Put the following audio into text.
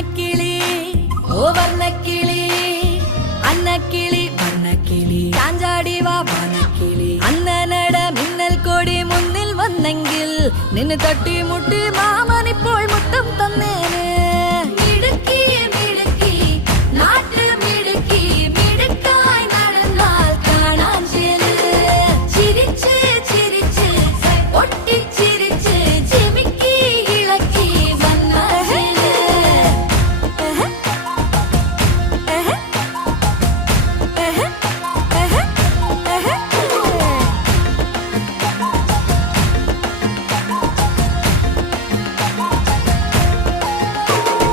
അന്നക്കിളി ഓ വർണ്ണക്കിളി അന്നക്കിളി വർണ്ണക്കിളി ചാഞ്ചാടി വാ വനക്കിളി അന്നനട മിന്നൽ കൊടി മുന്നിൽ വന്നെങ്കിൽ നിന്നെ തട്ടി മുട്ടി മാമ